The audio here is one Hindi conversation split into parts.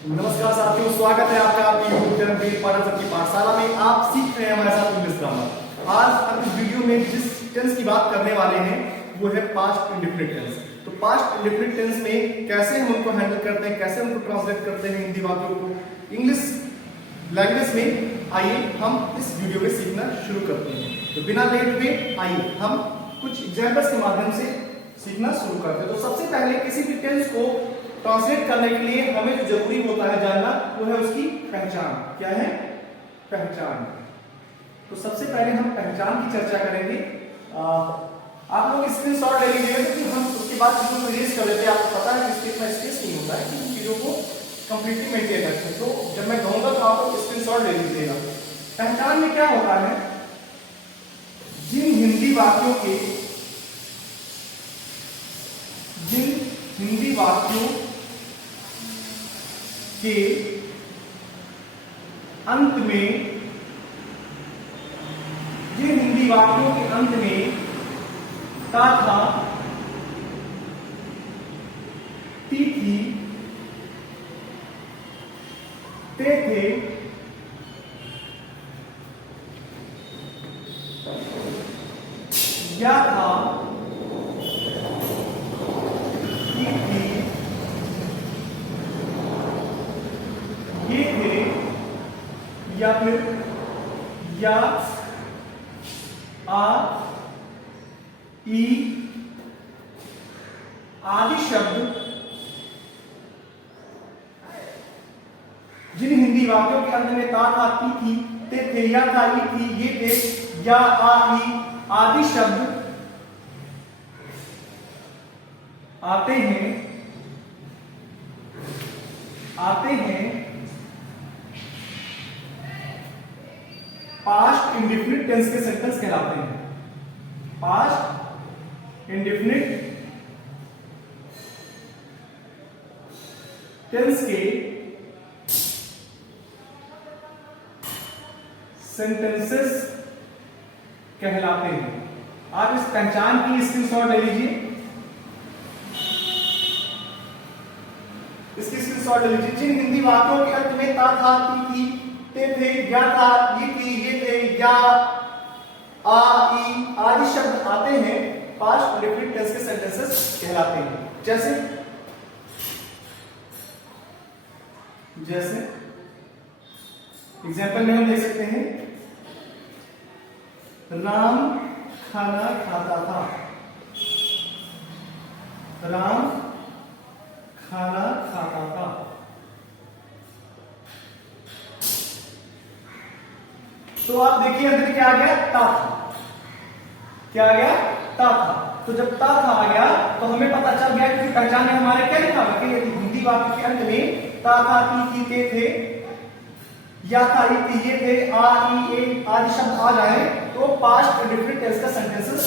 नमस्कार साथियों, स्वागत है आपका आपकी यूट्यूब चैनल पे पाठन सर की पाठशाला में। आप सीख रहे हैं हमारे साथ इंग्लिश ग्रामर। आज हम इस वीडियो में जिस टेंस की बात करने वाले हैं वो है पास्ट इंडेफिनिट टेंस। तो पास्ट इंडेफिनिट टेंस में कैसे हम उनको हैंडल करते हैं, कैसे उनको ट्रांसलेट करते हैं हिंदी वाक्यों को इंग्लिश लैंग्वेज में, आइए हम इस वीडियो में सीखना शुरू करते हैं। तो बिना लेट हुए आइए हम कुछ एग्जाम्पल्स के माध्यम से सीखना शुरू करते हैं। तो सबसे पहले किसी भी टेंस को ट्रांसलेट करने के लिए हमें जो जरूरी होता है जानना वो है उसकी पहचान। क्या है? पहचान। तो सबसे पहले हम पहचान की चर्चा करेंगे। आप लोग स्क्रीनशॉट ले लीजिएगा क्योंकि हम उसके बाद चीजों को इरेज कर लेते हैं। आपको पता है कि इतना स्पेस नहीं होता है कि चीजों को कंप्लीटली मेंटेन रखें। तो जब मैं कहूंगा तो आप लोग स्क्रीनशॉट ले लीजिएगा। पहचान में क्या होता है? जिन हिंदी वाक्यों के अंत में, जिन हिंदी वाक्यों के अंत में ता था, ती थी, ते थे, या था, की थी, ये थे, या फिर या, आ, ई आदि शब्द जिन हिंदी वाक्यों के अंत में ता था, ती थी, ते थे, या था, ई थी, ये थे, या, आ, ई आदि शब्द आते हैं पास्ट इंडेफिनिट टेंस के सेंटेंस कहलाते हैं। पास्ट इंडेफिनिट टेंस के सेंटेंसेस कहलाते हैं। आप इस पहचान की स्क्रीनशॉट ले लीजिए। इसकी स्क्रीनशॉट ले लीजिए। जिन हिंदी वाक्यों के अंत में ता था, ती थी, ते थे, या था, ये थी, ये थे, या, आ, ई आदि शब्द आते हैं पास्ट इंडेफिनिट टेंस के सेंटेंसेस कहलाते हैं। जैसे एग्जाम्पल में हम देख सकते हैं, राम खाना खाता था। राम खाना खाता था। तो आप देखिए अंदर क्या आ गया? ता था। क्या आ गया? ता था। तो जब ता था आ गया तो हमें पता चल गया कि पहचान में हमारे क्या लिखा हुआ है? यदि हिंदी वाक्य के अंत में ता था, ती थी, ते थे, या था, ई थी, ये थे, आ, ई, ए आदि शब्द आ जाए तो पास्ट इंडेफिनिट टेंस का सेंटेंसेस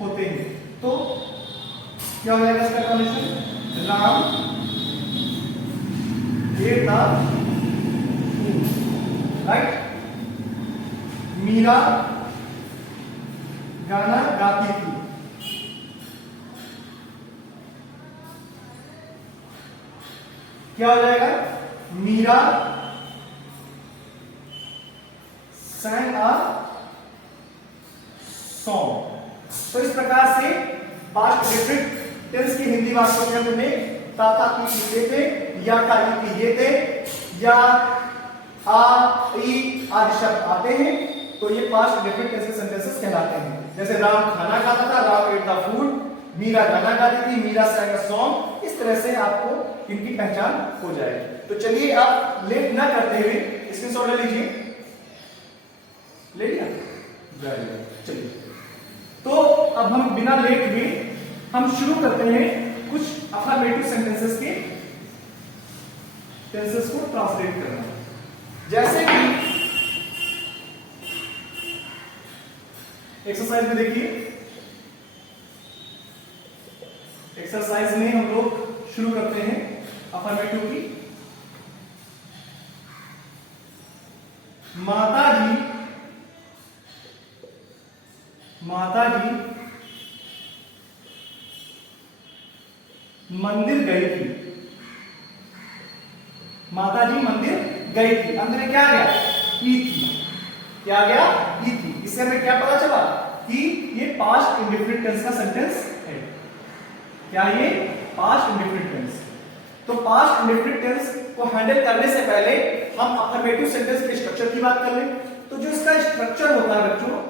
होते हैं। तो क्या हो जाएगा इसका कंडीशन? राम ये था, राइट। मीरा गाना गाती थी। क्या हो जाएगा? Meera sang a song। तो इस प्रकार से पास्ट इंडेफिनिट टेंस की हिंदी वाक्यों के अंत में ता था, ती थी, ये थे, या था, ई थी, ये थे, या, आ, ई आदि शब्द आते हैं तो ये पास्ट इंडेफिनिट टेंस के सेंटेंसेस कहलाते हैं। जैसे राम खाना खाता था, Ram ate the food, Meera गाना गाती थी, मीरा sang a song। इस तरह से आपको इनकी पहचान हो जाएगी। तो चलिए आप लेट ना करते हुए स्क्रीनशॉट ले लीजिए। ले लिया? चलिए, तो अब हम बिना लेट हुए हम शुरू करते हैं कुछ अफर्मेटिव सेंटेंसेस के टेंसेस को ट्रांसलेट करना। जैसे कि एक्सरसाइज में देखिए, एक्सरसाइज में हम लोग शुरू करते हैं अफर्मेटिव की। माताजी मंदिर गई थी। माता जी मंदिर गई थी, अंत में क्या गया, की थी, क्या गया, की थी। इससे हमें क्या पता चला कि ये पास्ट इंडेफिनिट टेंस का सेंटेंस है। क्या ये पास्ट इंडेफिनिट टेंस। तो पास्ट इंडेफिनिट टेंस को हैंडल करने से पहले हम अफर्मेटिव सेंटेंस के स्ट्रक्चर की बात कर लें। तो जो इसका स्ट्रक्चर होता है बच्चों,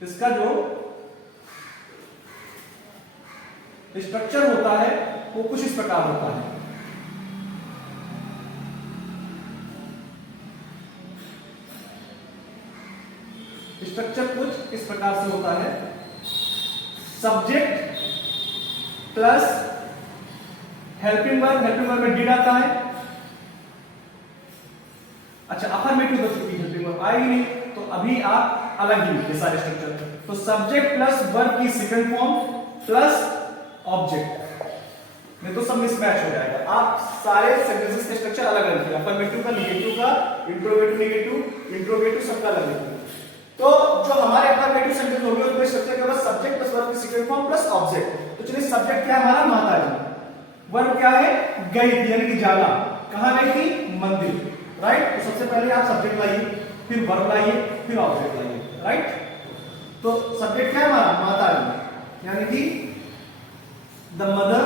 इसका जो स्ट्रक्चर होता है वो कुछ इस प्रकार होता है। स्ट्रक्चर कुछ इस प्रकार से होता है। सब्जेक्ट प्लस हेल्पिंग वर्ब में डिड आता है। अच्छा, अफर्मेटिव बच चुकी, हेल्पिंग वर्ब आएगी नहीं, तो अभी आप अलग ही लिखिए सारे स्ट्रक्चर। तो सब्जेक्ट प्लस वर्ब की सेकंड फॉर्म प्लस ऑब्जेक्ट, नहीं तो सब मिसमैच हो जाएगा। आप सारे सेंटेंसेस के स्ट्रक्चर अलग अलग लिखिए, अफर्मेटिव का, नेगेटिव का, इंट्रोगेटिव नेगेटिव, इंट्रोगेटिव सबका अलग लिखिए। तो जो हमारे अफर्मेटिव सेंटेंस होंगे उसमें स्ट्रक्चर क्या होगा, सब्जेक्ट प्लस वर्ब की सेकंड फॉर्म प्लस ऑब्जेक्ट। तो चलिए, सब्जेक्ट क्या है हमारा, माता जी। वर्ब क्या है, गई थी, यानी कि जाना। कहां गई थी, मंदिर, राइट। तो सबसे पहले आप सब्जेक्ट लाइए, फिर वर्ब लाइए, फिर ऑब्जेक्ट लाइए, राइट। तो सब्जेक्ट क्या है हमारा, माता जी, यानी कि द मदर,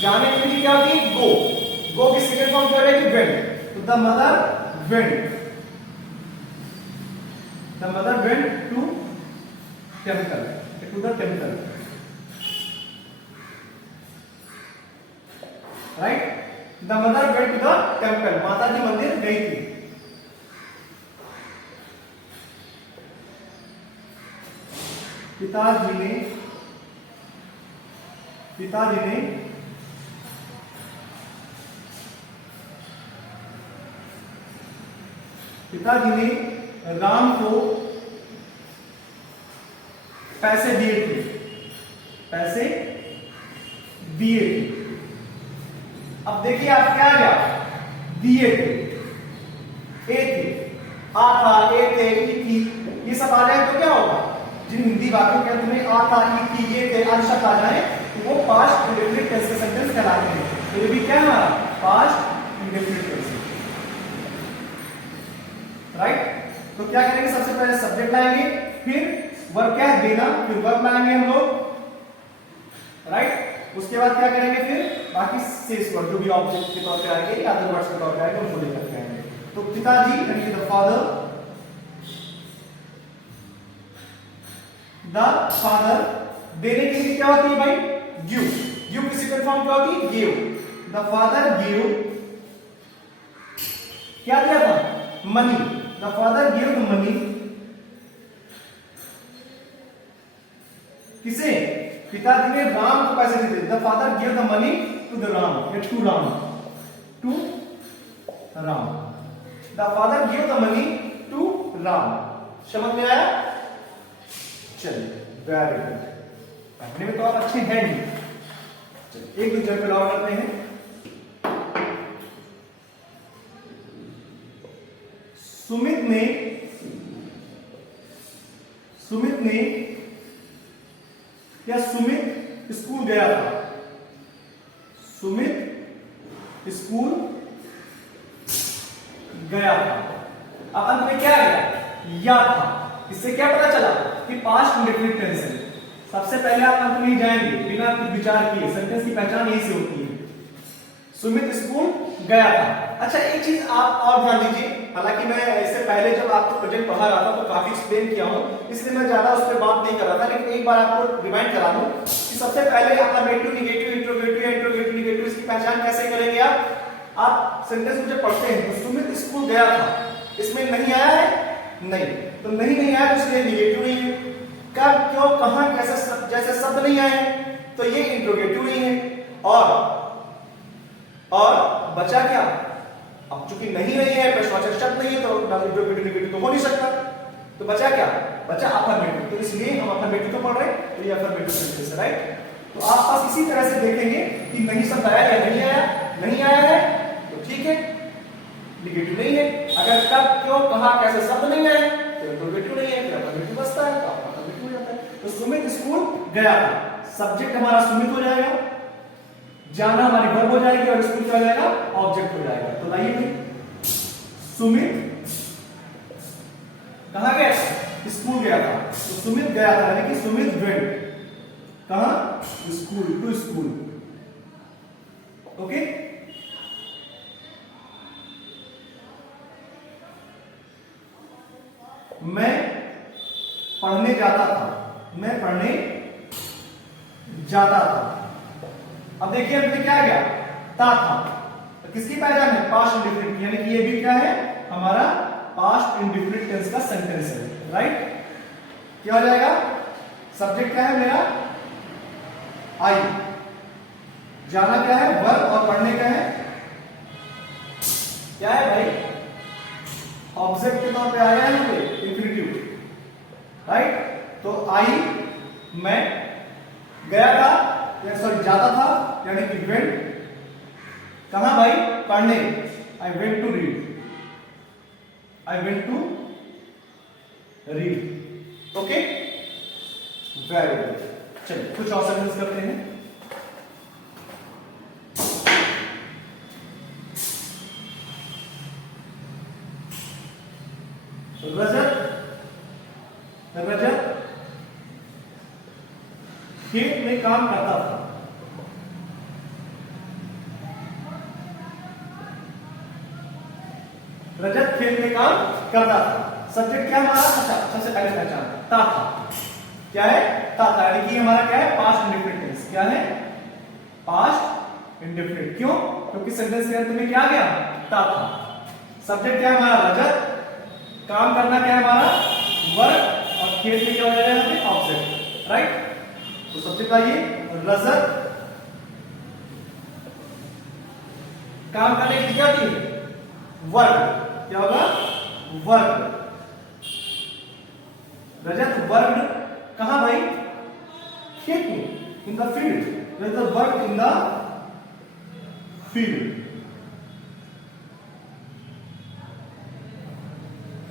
जाने के लिए क्या होगी, गो की सेकंड फॉर्म क्या रहेगी, वेंट। तो the mother went to temple, to the temple, right. The mother went to the temple, माता जी मंदिर गई थी। पिताजी ने राम को पैसे दिए थे, अब देखिए आप क्या गया, दिए थे, ए थे, आ था, ए थे, ई थी, ये सब आ जाए तो क्या होगा, जिन हिंदी वाक्यों के अंत में आ था, ई थी, ये थे आदि शब्द आ जाए तो वो पास्ट इंडेफिनिट टेंस के सेंटेंस कहलाते हैं। तो ये भी क्या है हमारा, पास्ट इंडेफिनिट टेंस, राइट। तो क्या करेंगे, सबसे पहले सब्जेक्ट लाएंगे, फिर वर्ब क्या है, देना, फिर वर्ब लाएंगे हम लोग, राइट। उसके बाद क्या करेंगे, फिर बाकी शेष वर्ड जो भी ऑब्जेक्ट के तौर पे आएंगे या अदर वर्ड्स के तौर पे आएंगे उनको लेकर के आएंगे। तो पिताजी यानी द फादर, देने के लिए क्या होती है भाई, गिव की सेकंड फॉर्म क्या होती है, गिव। द फादर गिव, क्या दिया था, money. The father give the money, किसे, पिताजी ने राम को पैसे दिए। The father give the money to the Ram, to Ram. The father give the money to Ram. समझ में आया, चलिए, वेरी गुड। पढ़ने में तो आप अच्छे हैं ही। चलिए, एक दो एग्जाम्पल और करते हैं। सुमित ने या सुमित स्कूल गया था, सुमित स्कूल गया था। अब अंत में क्या गया, या था। इससे क्या पता चला कि पास्ट इंडेफिनिट टेंस है। सबसे पहले आप अंत में जाएंगे बिना कुछ विचार किए, सेंटेंस की पहचान यही से होती है। सुमित स्कूल गया था। अच्छा, एक चीज आप और ध्यान दीजिए, हालांकि मैं इससे पहले जब आपको प्रेजेंट पढ़ा रहा था तो काफी एक्सप्लेन किया हूं, इसलिए मैं ज्यादा उस पर बात नहीं कर रहा था, लेकिन एक बार आपको रिमाइंड करा दूं कि सबसे पहले affirmative, negative, interrogative, interrogative, negative, इसकी पहचान कैसे करेंगे आप सेंटेंस मुझे पढ़ते हैं तो सुमित स्कूल गया था, इसमें नहीं आया है, नहीं, तो नहीं आया तो इसलिए नेगेटिव नहीं है। कब, क्यों, कहां, कैसे, जैसे शब्द नहीं आए तो ये इंट्रोगेटिव नहीं है। और बचा क्या, अब चूंकि नहीं है, प्रश्नवाचक शब्द नहीं है तो इंट्रोगेटिव नेगेटिव तो हो नहीं सकता, तो बचा क्या, बचा अफर्मेटिव। तो इसलिए हम अफर्मेटिव तो पढ़ रहे हैं, तो ये अफर्मेटिव सेंटेंस है, राइट। तो आप पास इसी तरह से देखेंगे कि नहीं शब्द आया या नहीं आया है तो ठीक है, नेगेटिव नहीं है। अगर कब, क्यों, कहां, कैसे शब्द नहीं आए तो इंट्रोगेटिव नहीं है, फिर अफर्मेटिव बचता है, तो अफर्मेटिव हो जाता है। तो सुमित स्कूल गया था, सब्जेक्ट हमारा सुमित हो जाएगा, जाना हमारी वर्ब हो जाएगी और स्कूल क्या हो जाएगा, ऑब्जेक्ट हो जाएगा। तो लाइए सुमित कहां गया, स्कूल गया था, तो सुमित गया था यानी कि सुमित वेंट कहां, स्कूल, टू स्कूल। ओके, मैं पढ़ने जाता था, मैं पढ़ने जाता था। अब देखिए अभी क्या आ गया, था, तो किसकी पहचान है, पास्ट इंडिफिनिट, यानी कि ये भी क्या है, हमारा पास्ट इंडिफिनिट टेंस का सेंटेंस है, राइट। क्या हो जाएगा, सब्जेक्ट क्या है मेरा, आई, जाना क्या है, वर्ब, और पढ़ने क्या है, क्या है भाई, ऑब्जेक्ट के तौर पे आया है यहाँ पे इंफिनिटिव, राइट। तो आई, मैं, गया था, सॉरी जाता था, यानी कि वेंट कहां भाई, पढ़ने, I went to read, I went to read. Okay, very good. चलिए कुछ और सेंटेंस करते हैं। रजत खेत में काम करता था, रजत खेत में काम करता था, सब्जेक्ट क्या हमारा, अच्छा सबसे पहले पहचान था, क्या है, था, यानी कि हमारा क्या है, पास्ट इंडेफिनिट टेंस, क्या है, पास्ट इंडेफिनिट। क्यों, क्योंकि सेंटेंस के अंत में क्या आ गया, था। सब्जेक्ट क्या है हमारा, रजत, काम करना क्या है हमारा, वर्ब, और खेत में क्या हो जाएगा यहाँ पे, ऑब्जेक्ट, राइट। तो सबसे पहले रजत काम करने की क्या थी, वर्ब, क्या होगा, वर्ब। रजत वर्ब कहां भाई, खेत में, in the field, Rajat verb in the field,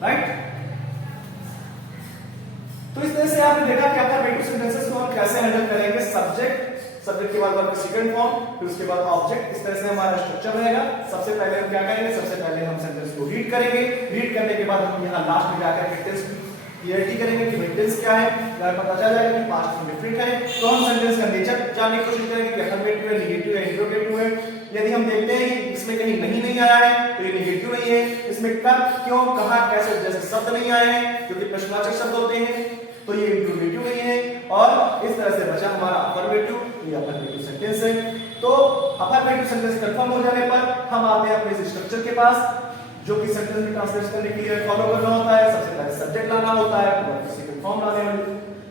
right. तो इस तरह से आपने देखा कि अफर्मेटिव सेंटेंसेस को हम कैसे हैंडल करेंगे, सब्जेक्ट के बाद वर्ब का सेकंड फॉर्म, फिर उसके बाद ऑब्जेक्ट, इस तरह से हमारा स्ट्रक्चर रहेगा। सबसे पहले हम क्या करेंगे, सबसे पहले हम सेंटेंस को रीड करेंगे, रीड करने के बाद हम यहाँ लास्ट में जाकर के टेंस की क्लियरिटी करेंगे कि टेंस क्या है, अगर पता चल जाएगा कि पास्ट इंडेफिनिट है, तो हम सेंटेंस का नेचर जानने की कोशिश करेंगे कि अफर्मेटिव है, नेगेटिव है, इंटरोगेटिव है। यदि हम देखते हैं कि इसमें कहीं नहीं आया है तो ये नेगेटिव नहीं है, इसमें कब, क्यों, कहां, कैसे जैसे शब्द नहीं आए हैं जो कि प्रश्नवाचक शब्द होते हैं तो ये इंटरोगेटिव नहीं है, और इस तरह से बचा हमारा अफर्मेटिव, ये अफर्मेटिव सेंटेंस है। तो अफर्मेटिव सेंटेंस कंफर्म हो जाने पर हम आते हैं अपने स्ट्रक्चर के पास, जो कि सेंटेंस में ट्रांसलेट करने के लिए फॉलो करना होता है। सबसे पहले सब्जेक्ट लाना होता है, फिर सेकंड फॉर्म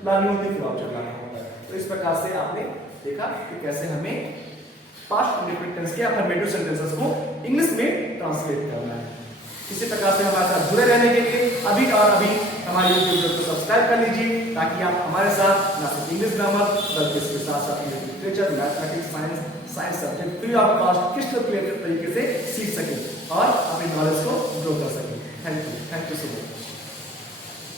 लानी होती है, फिर ऑब्जेक्ट लाना होता है। तो इस प्रकार से आपने देखा कि कैसे हमें पास्ट इंडेफिनिट टेंस के अफर्मेटिव सेंटेंसेस को इंग्लिश में ट्रांसलेट करना है। इसी प्रकार से हमारे साथ जुड़े रहने के लिए अभी और अभी हमारे YouTube चैनल को सब्सक्राइब कर लीजिए, ताकि आप हमारे साथ न सिर्फ इंग्लिश ग्रामर बल्कि इसके साथ साथ literature, mathematics, science subject free of cost crystal clear तरीके से सीख सकें और अपनी नॉलेज को ग्रो कर सकें। Thank you so much.